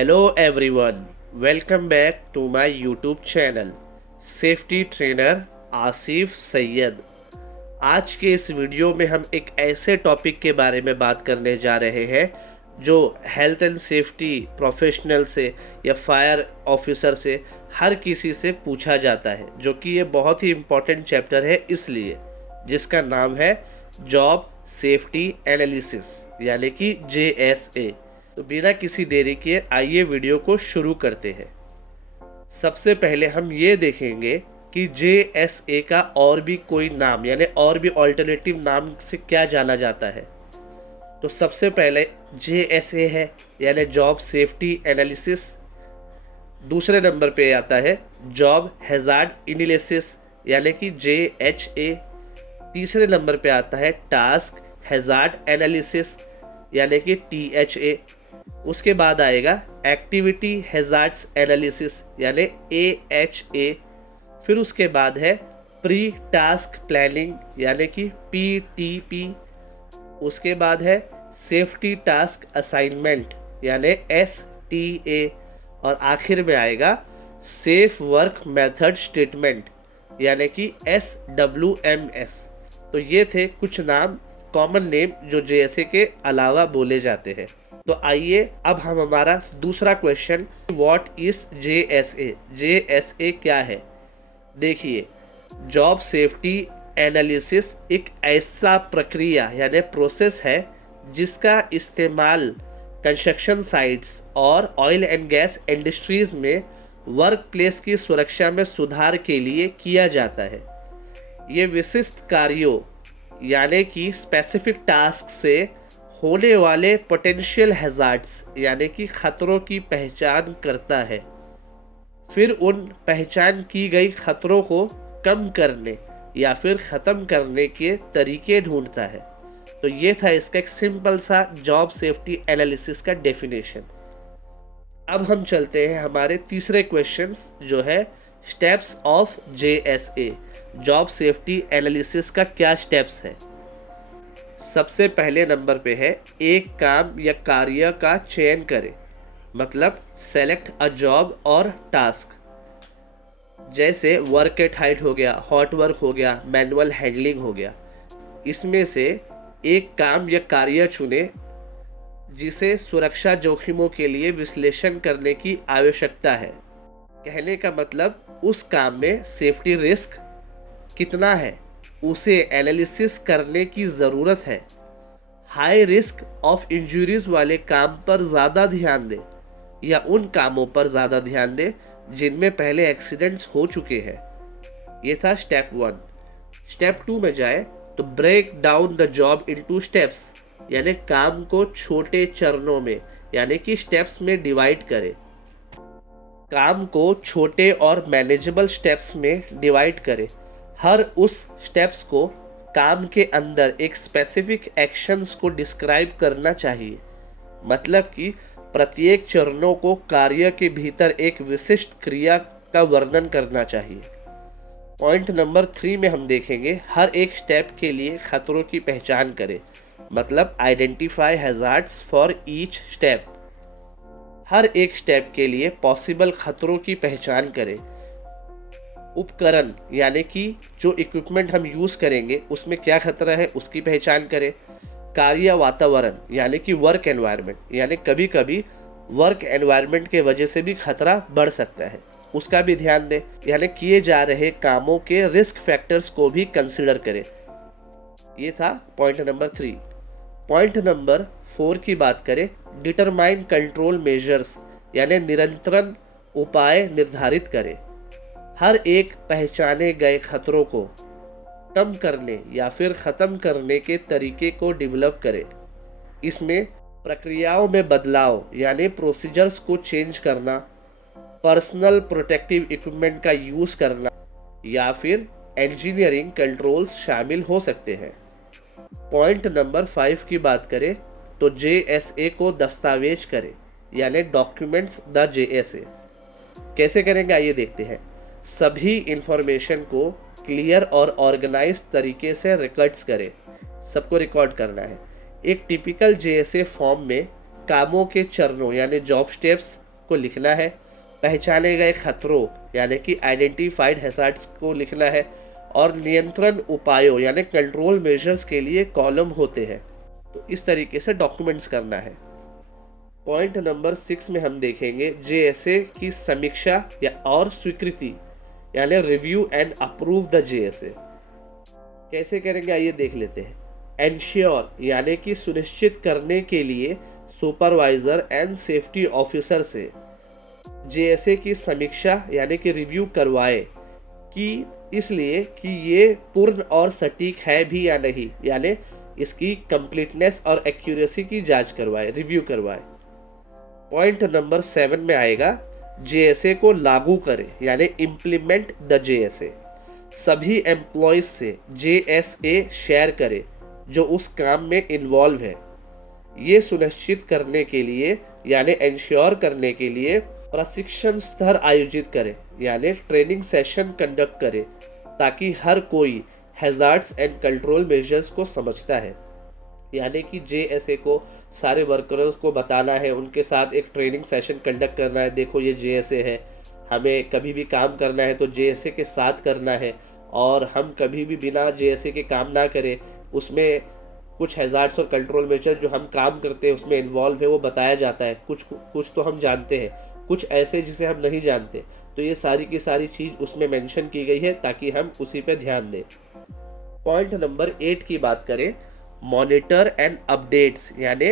Hello everyone, welcome back to my YouTube channel safety trainer Asif Syed. आज के इस video में हम एक ऐसे टॉपिक के बारे में बात करने जा रहे हैं जो हेल्थ एंड सेफ्टी प्रोफेशनल से या फायर ऑफिसर से हर किसी से पूछा जाता है, जो कि ये बहुत ही इम्पोर्टेंट चैप्टर है इसलिए, जिसका नाम है जॉब सेफ्टी एनालिसिस यानी कि JSA। तो बिना किसी देरी के आइए वीडियो को शुरू करते हैं। सबसे पहले हम ये देखेंगे कि JSA का और भी कोई नाम यानी और भी ऑल्टरनेटिव नाम से क्या जाना जाता है। तो सबसे पहले JSA है यानी जॉब सेफ्टी एनालिसिस। दूसरे नंबर पे आता है जॉब हैजार्ड एनालिसिस यानी कि JHA। तीसरे नंबर पे आता है टास्क हैजार्ड एनालिसिस यानी कि THA। उसके बाद आएगा एक्टिविटी हैजार्ड्स एनालिसिस यानी AHA। फिर उसके बाद है प्री टास्क प्लानिंग यानी कि PTP। उसके बाद है सेफ्टी टास्क असाइनमेंट यानी STA। और आखिर में आएगा सेफ वर्क मेथड स्टेटमेंट यानी कि SWMS। तो ये थे कुछ नाम, कॉमन नेम जो JSA के अलावा बोले जाते हैं। तो आइए अब हम हमारा दूसरा question, what is JSA, JSA क्या है। देखिए, जॉब सेफ्टी एनालिसिस एक ऐसा प्रक्रिया यानी प्रोसेस है जिसका इस्तेमाल कंस्ट्रक्शन साइट्स और ऑयल एंड गैस इंडस्ट्रीज में वर्क प्लेस की सुरक्षा में सुधार के लिए किया जाता है। ये विशिष्ट कार्यों यानी कि स्पेसिफिक टास्क से होने वाले पोटेंशियल हैजार्ड्स यानी कि खतरों की पहचान करता है, फिर उन पहचान की गई खतरों को कम करने या फिर ख़त्म करने के तरीके ढूंढता है। तो ये था इसका एक सिंपल सा जॉब सेफ्टी एनालिसिस का डेफिनेशन। अब हम चलते हैं हमारे तीसरे क्वेश्चंस जो है steps of JSA, job safety analysis का क्या स्टेप्स है। सबसे पहले नंबर पे है एक काम या कार्य का चयन करें, मतलब सेलेक्ट अ जॉब और टास्क। जैसे वर्क एट हाइट हो गया, हॉट वर्क हो गया, मैनुअल हैंडलिंग हो गया। इसमें से एक काम या कार्य चुने जिसे सुरक्षा जोखिमों के लिए विश्लेषण करने की आवश्यकता है। कहने का मतलब उस काम में सेफ्टी रिस्क कितना है उसे एनालिसिस करने की ज़रूरत है। हाई रिस्क ऑफ इंजरीज वाले काम पर ज़्यादा ध्यान दें या उन कामों पर ज़्यादा ध्यान दें जिनमें पहले एक्सीडेंट्स हो चुके हैं। ये था स्टेप 1। स्टेप 2 में जाए तो break down the job into steps यानी काम को छोटे चरणों में यानी कि स्टेप्स में डिवाइड करें। काम को छोटे और मैनेजेबल स्टेप्स में डिवाइड करें। हर उस स्टेप्स को काम के अंदर एक स्पेसिफिक एक्शंस को डिस्क्राइब करना चाहिए, मतलब कि प्रत्येक चरणों को कार्य के भीतर एक विशिष्ट क्रिया का वर्णन करना चाहिए। पॉइंट नंबर 3 में हम देखेंगे हर एक स्टेप के लिए खतरों की पहचान करें, मतलब identify hazards for each step. हर एक स्टेप के लिए पॉसिबल खतरों की पहचान करें। उपकरण यानी कि जो इक्विपमेंट हम यूज़ करेंगे उसमें क्या खतरा है उसकी पहचान करें। कार्य वातावरण यानी कि वर्क एनवायरनमेंट, यानी कभी कभी वर्क एनवायरनमेंट के वजह से भी खतरा बढ़ सकता है, उसका भी ध्यान दें। यानी किए जा रहे कामों के रिस्क फैक्टर्स को भी कंसिडर करें। ये था पॉइंट नंबर 3। पॉइंट नंबर 4 की बात करें, डिटरमाइन कंट्रोल मेजर्स यानी नियंत्रण उपाय निर्धारित करें। हर एक पहचाने गए खतरों को कम करने या फिर ख़त्म करने के तरीके को डेवलप करें। इसमें प्रक्रियाओं में बदलाव यानी प्रोसीजर्स को चेंज करना, पर्सनल प्रोटेक्टिव इक्विपमेंट का यूज़ करना या फिर इंजीनियरिंग कंट्रोल्स शामिल हो सकते हैं। पॉइंट नंबर 5 की बात करें तो JSA को दस्तावेज करें यानी डॉक्यूमेंट्स द JSA। कैसे करेंगे आइए देखते हैं। सभी इंफॉर्मेशन को क्लियर और ऑर्गेनाइज तरीके से रिकॉर्ड्स करें, सबको रिकॉर्ड करना है। एक टिपिकल JSA फॉर्म में कामों के चरणों यानी जॉब स्टेप्स, आपको लिखना है। पहचाने गए खतरों यानी कि आइडेंटिफाइड हैजार्ड्स को लिखना है, और नियंत्रण उपायों यानी कंट्रोल मेजर्स के लिए कॉलम होते हैं। तो इस तरीके से डॉक्यूमेंट्स करना है। पॉइंट नंबर 6 में हम देखेंगे जेएसए की समीक्षा या और स्वीकृति यानी review and approve the JSA. कैसे करेंगे आइए देख लेते हैं। एंश्योर यानी कि सुनिश्चित करने के लिए सुपरवाइजर एंड सेफ्टी ऑफिसर से जेएसए की समीक्षा यानी कि रिव्यू करवाए, कि इसलिए कि ये पूर्ण और सटीक है भी या नहीं, यानी इसकी कंप्लीटनेस और एक्यूरेसी की जांच करवाए, रिव्यू करवाए। पॉइंट नंबर 7 में आएगा जेएसए को लागू करें यानी इम्प्लीमेंट द जेएसए। सभी एम्प्लॉयज से जेएसए शेयर करें जो उस काम में इन्वॉल्व है। ये सुनिश्चित करने के लिए यानी इंश्योर करने के लिए प्रशिक्षण स्तर आयोजित करें यानी ट्रेनिंग सेशन कंडक्ट करें, ताकि हर कोई हैजार्ड्स एंड कंट्रोल मेजर्स को समझता है। यानी कि जेएसए को सारे वर्कर्स को बताना है, उनके साथ एक ट्रेनिंग सेशन कंडक्ट करना है। देखो ये जेएसए है, हमें कभी भी काम करना है तो जेएसए के साथ करना है, और हम कभी भी बिना जेएसए के काम ना करें। उसमें कुछ हैजार्ड्स और कंट्रोल मेजर जो हम काम करते हैं उसमें इन्वॉल्व है वो बताया जाता है। कुछ तो हम जानते हैं, कुछ ऐसे जिसे हम नहीं जानते, तो ये सारी की सारी चीज़ उसमें मेंशन की गई है ताकि हम उसी पे ध्यान दें। पॉइंट नंबर 8 की बात करें, मॉनिटर एंड अपडेट्स यानी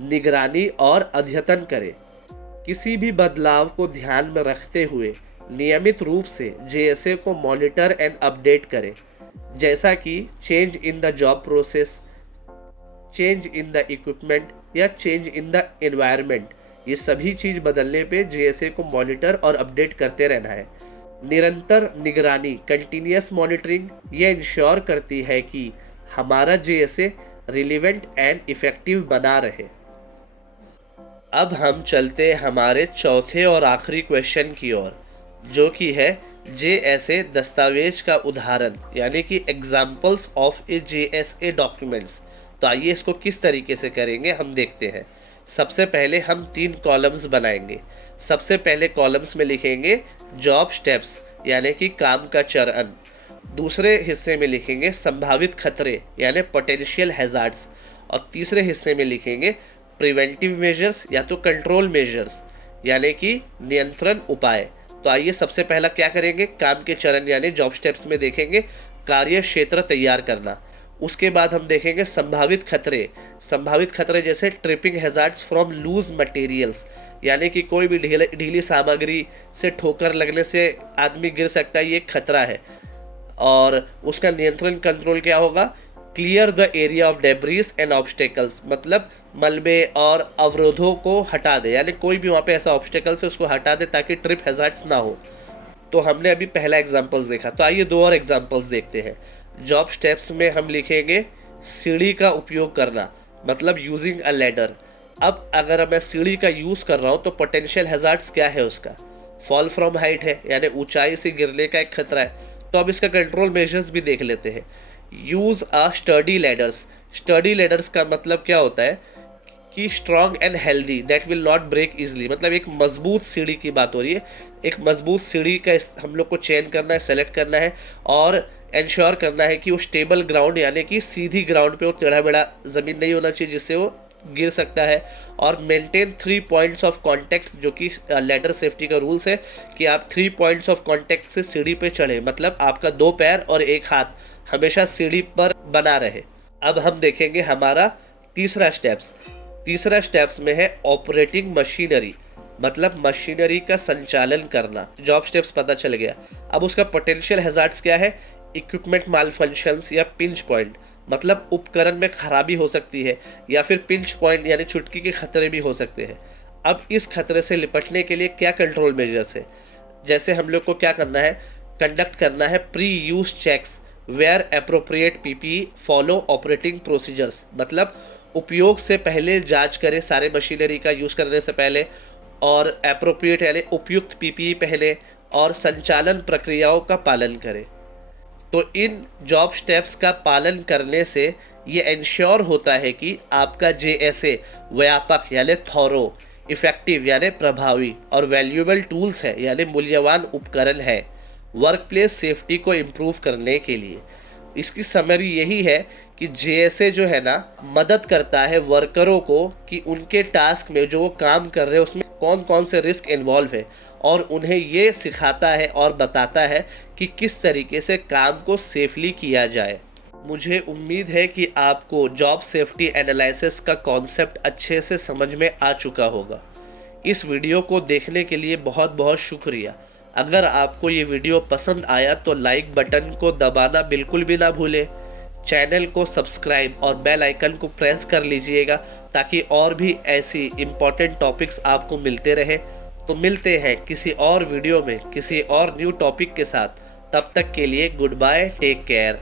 निगरानी और अद्यतन करें। किसी भी बदलाव को ध्यान में रखते हुए नियमित रूप से जेएसए को मॉनिटर एंड अपडेट करें, जैसा कि change in the job process, change in the equipment या चेंज इन द एनवायरनमेंट। ये सभी चीज़ बदलने पे जेएसए को मॉनिटर और अपडेट करते रहना है। निरंतर निगरानी कंटिन्यूअस मॉनिटरिंग ये इंश्योर करती है कि हमारा जेएसए रिलेवेंट एंड इफेक्टिव बना रहे। अब हम चलते हैं हमारे चौथे और आखिरी क्वेश्चन की ओर, जो कि है जेएसए दस्तावेज का उदाहरण यानी कि examples of A JSA documents. तो आइए इसको किस तरीके से करेंगे हम देखते हैं। सबसे पहले हम 3 कॉलम्स बनाएंगे। सबसे पहले कॉलम्स में लिखेंगे जॉब स्टेप्स यानी कि काम का चरण। दूसरे हिस्से में लिखेंगे संभावित खतरे यानी पोटेंशियल हैजार्ड्स, और तीसरे हिस्से में लिखेंगे प्रिवेंटिव मेजर्स या तो कंट्रोल मेजर्स यानी कि नियंत्रण उपाय। तो आइए सबसे पहला क्या करेंगे, काम के चरण यानी जॉब स्टेप्स में देखेंगे कार्य क्षेत्र तैयार करना। उसके बाद हम देखेंगे संभावित खतरे। संभावित खतरे जैसे tripping hazards from loose materials यानी कि कोई भी ढीली सामग्री से ठोकर लगने से आदमी गिर सकता है, ये एक खतरा है। और उसका नियंत्रण कंट्रोल क्या होगा, clear the area of debris and obstacles, मतलब मलबे और अवरोधों को हटा दे, यानी कोई भी वहाँ पे ऐसा ऑब्स्टेकल्स है उसको हटा दे ताकि ट्रिप हैजार्ड्स ना हो। तो हमने अभी पहला एग्जाम्पल्स देखा, तो आइए 2 और एग्जाम्पल्स देखते हैं। जॉब स्टेप्स में हम लिखेंगे सीढ़ी का उपयोग करना, मतलब यूजिंग अ लैडर। अब अगर मैं सीढ़ी का यूज़ कर रहा हूँ तो पोटेंशियल हैजार्ड्स क्या है उसका, फॉल फ्रॉम हाइट है यानी ऊंचाई से गिरने का एक खतरा है। तो अब इसका कंट्रोल मेजर्स भी देख लेते हैं। Use a sturdy ladders. Sturdy ladders का मतलब क्या होता है कि strong and healthy that will not break easily, मतलब एक मजबूत सीढ़ी की बात हो रही है। एक मजबूत सीढ़ी का हम लोग को चयन करना है, सेलेक्ट करना है और इंश्योर करना है कि वो स्टेबल ग्राउंड यानी कि सीधी ग्राउंड पे वो टेढ़ा मेढ़ा ज़मीन नहीं होना चाहिए जिससे वो गिर सकता है। और मेंटेन 3 पॉइंट्स ऑफ कांटेक्ट, जो कि लैडर सेफ्टी का रूल्स है कि आप 3 पॉइंट्स ऑफ कांटेक्ट से सीढ़ी पे चढ़े, मतलब आपका 2 पैर और 1 हाथ हमेशा सीढ़ी पर बना रहे। अब हम देखेंगे हमारा तीसरा स्टेप्स में है ऑपरेटिंग मशीनरी, मतलब मशीनरी का संचालन करना। जॉब स्टेप्स पता चल गया। अब उसका पोटेंशियल हैजार्ड्स क्या है, इक्विपमेंट मालफंक्शंस या पिंच पॉइंट, मतलब उपकरण में खराबी हो सकती है, या फिर पिंच पॉइंट यानी चुटकी के खतरे भी हो सकते हैं। अब इस खतरे से निपटने के लिए क्या कंट्रोल मेजर्स है, जैसे हम लोग को क्या करना है, कंडक्ट करना है pre use checks wear appropriate PPE follow operating procedures, मतलब उपयोग से पहले जांच करें सारे मशीनरी का यूज़ करने से पहले, और एप्रोप्रिएट यानी उपयुक्त पीपीई पहले, और संचालन प्रक्रियाओं का पालन करें। तो इन जॉब स्टेप्स का पालन करने से ये इंश्योर होता है कि आपका जेएसए व्यापक यानी थॉरो इफ़ेक्टिव यानी प्रभावी और वैल्यूएबल टूल्स है यानी मूल्यवान उपकरण है वर्क प्लेस सेफ्टी को इम्प्रूव करने के लिए। इसकी समरी यही है कि जेएसए जो है ना मदद करता है वर्करों को कि उनके टास्क में जो वो काम कर रहे हैं उसमें कौन कौन से रिस्क इन्वॉल्व है और उन्हें ये सिखाता है और बताता है कि किस तरीके से काम को सेफली किया जाए। मुझे उम्मीद है कि आपको जॉब सेफ्टी एनालिसिस का कॉन्सेप्ट अच्छे से समझ में आ चुका होगा। इस वीडियो को देखने के लिए बहुत बहुत शुक्रिया। अगर आपको ये वीडियो पसंद आया तो लाइक बटन को दबाना बिल्कुल भी ना भूलें। चैनल को सब्सक्राइब और बेल आइकन को प्रेस कर लीजिएगा ताकि और भी ऐसी इम्पोर्टेंट टॉपिक्स आपको मिलते रहे। तो मिलते हैं किसी और वीडियो में किसी और न्यू टॉपिक के साथ। तब तक के लिए गुड बाय, टेक केयर।